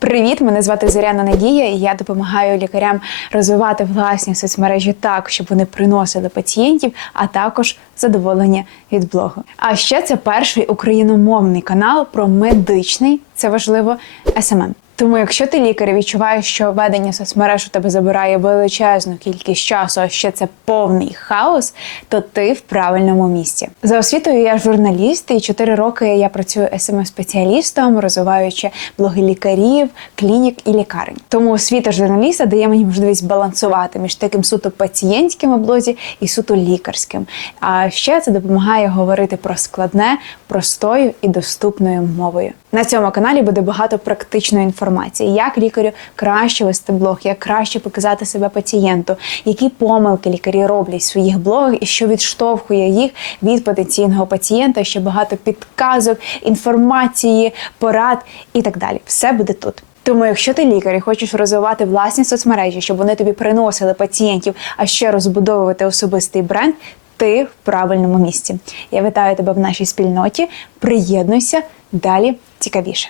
Привіт, мене звати Зоряна Надія, і я допомагаю лікарям розвивати власні соцмережі так, щоб вони приносили пацієнтів, а також задоволення від блогу. А ще це перший україномовний канал про медичний, це важливо, СММ. Тому, якщо ти лікар і відчуваєш, що ведення соцмереж у тебе забирає величезну кількість часу, а ще це повний хаос, то ти в правильному місці. За освітою я журналіст, і 4 роки я працюю смм спеціалістом розвиваючи блоги лікарів, клінік і лікарень. Тому освіта журналіста дає мені можливість балансувати між таким суто пацієнтським у блозі і суто лікарським. А ще це допомагає говорити про складне простою і доступною мовою. На цьому каналі буде багато практичної інформації, як лікарю краще вести блог, як краще показати себе пацієнту, які помилки лікарі роблять в своїх блогах і що відштовхує їх від потенційного пацієнта. Ще багато підказок, інформації, порад і так далі. Все буде тут. Тому, якщо ти лікар і хочеш розвивати власні соцмережі, щоб вони тобі приносили пацієнтів, а ще розбудовувати особистий бренд, ти в правильному місці. Я вітаю тебе в нашій спільноті. Приєднуйся далі цікавіше.